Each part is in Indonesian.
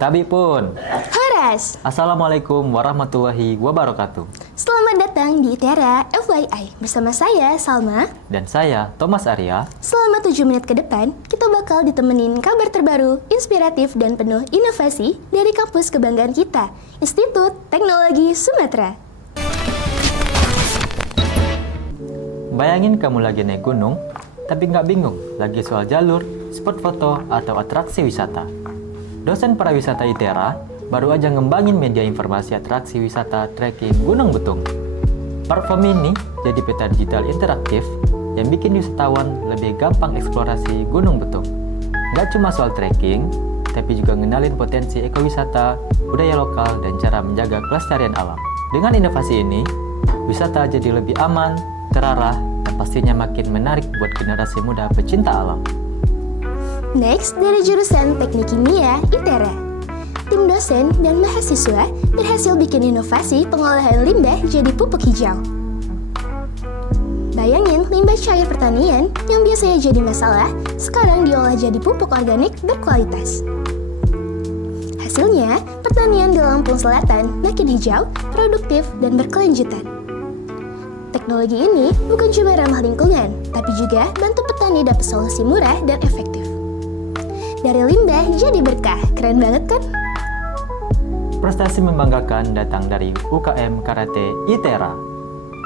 Tabi pun. Horas, Assalamualaikum warahmatullahi wabarakatuh. selamat datang di ITERA FYI. Bersama saya, Salma. Dan saya, Thomas Arya. Selama 7 menit ke depan, kita bakal ditemenin kabar terbaru, inspiratif, dan penuh inovasi dari kampus kebanggaan kita, Institut Teknologi Sumatera. Bayangin kamu lagi naik gunung, tapi nggak bingung lagi soal jalur, spot foto, atau atraksi wisata. Dosen pariwisata ITERA baru aja ngembangin media informasi atraksi wisata trekking Gunung Betung. Platform ini jadi peta digital interaktif yang bikin wisatawan lebih gampang eksplorasi Gunung Betung. Nggak cuma soal trekking, tapi juga ngenalin potensi ekowisata, budaya lokal, dan cara menjaga kelestarian alam. Dengan inovasi ini, wisata jadi lebih aman, terarah, dan pastinya makin menarik buat generasi muda pecinta alam. Next, dari jurusan Teknik Kimia ITERA. Tim dosen dan mahasiswa berhasil bikin inovasi pengolahan limbah jadi pupuk hijau. Bayangin limbah cair pertanian yang biasanya jadi masalah, sekarang diolah jadi pupuk organik berkualitas. Hasilnya, pertanian di Lampung Selatan makin hijau, produktif, dan berkelanjutan. Teknologi ini bukan cuma ramah lingkungan, tapi juga bantu petani dapat solusi murah dan efektif. Dari limbah jadi berkah, keren banget kan? Prestasi membanggakan datang dari UKM Karate ITERA.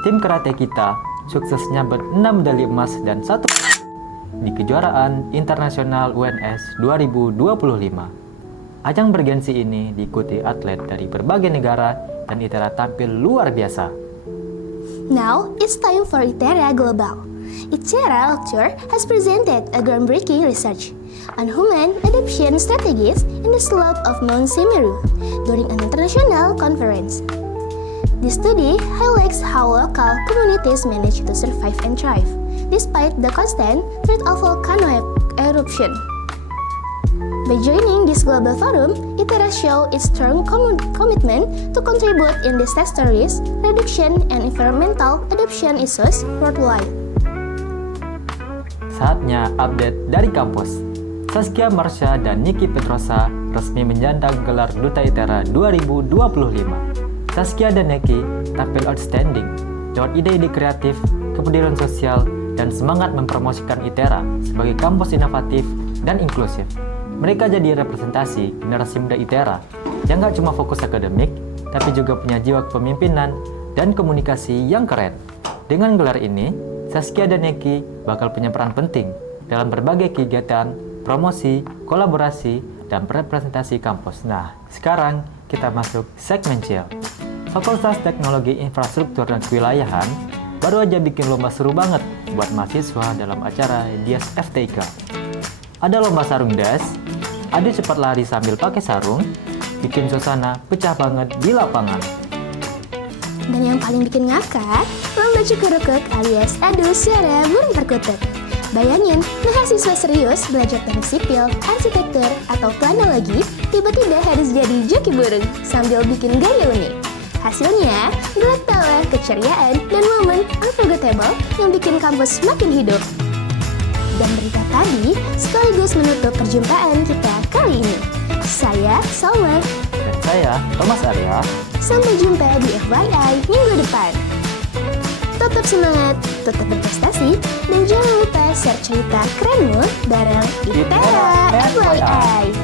Tim karate kita sukses nyabet 6 medali emas dan 1 di kejuaraan internasional UNS 2025. Ajang bergensi ini diikuti atlet dari berbagai negara dan ITERA tampil luar biasa. Now, it's time for ITERA Global. ITERA Lecture has presented a groundbreaking research on human adaptation strategies in the slope of Mount Semeru during an international conference. This study highlights how local communities manage to survive and thrive despite the constant threat of volcano eruption. By joining this global forum, ITERA shows its strong commitment to contribute in disaster risk reduction and environmental adaptation issues worldwide. Saatnya update dari kampus. Saskia Marsha dan Niki Petrosa resmi menyandang gelar Duta ITERA 2025. Saskia dan Niki tampil outstanding lewat ide-ide kreatif, kepedulian sosial, dan semangat mempromosikan ITERA sebagai kampus inovatif dan inklusif. Mereka jadi representasi generasi muda ITERA yang gak cuma fokus akademik, tapi juga punya jiwa kepemimpinan dan komunikasi yang keren. Dengan gelar ini, Saskia dan Niki bakal punya peran penting dalam berbagai kegiatan, promosi, kolaborasi, dan representasi kampus. Nah, sekarang kita masuk segmen chill. Fakultas Teknologi Infrastruktur dan Kewilayahan baru aja bikin lomba seru banget buat mahasiswa dalam acara Dias FTIK. Ada lomba sarung das, adu cepat lari sambil pakai sarung, bikin suasana pecah banget di lapangan. Dan yang paling bikin ngakak, lomba cukur-rukuk alias adu suara burung perkutut. Bayangin, mahasiswa serius belajar teknik sipil, arsitektur, atau planologi, tiba-tiba harus jadi joki burung sambil bikin gaya unik. Hasilnya, gelak tawa, keceriaan, dan momen unforgettable yang bikin kampus makin hidup. Dan berita tadi sekaligus menutup perjumpaan kita kali ini. Saya, Salma. Dan saya, Thomas Arya. Sampai jumpa di FYI minggu depan. Tetap semangat, tetap berprestasi, dan jangan lupa share cerita kerenmu bareng ITERA FYI.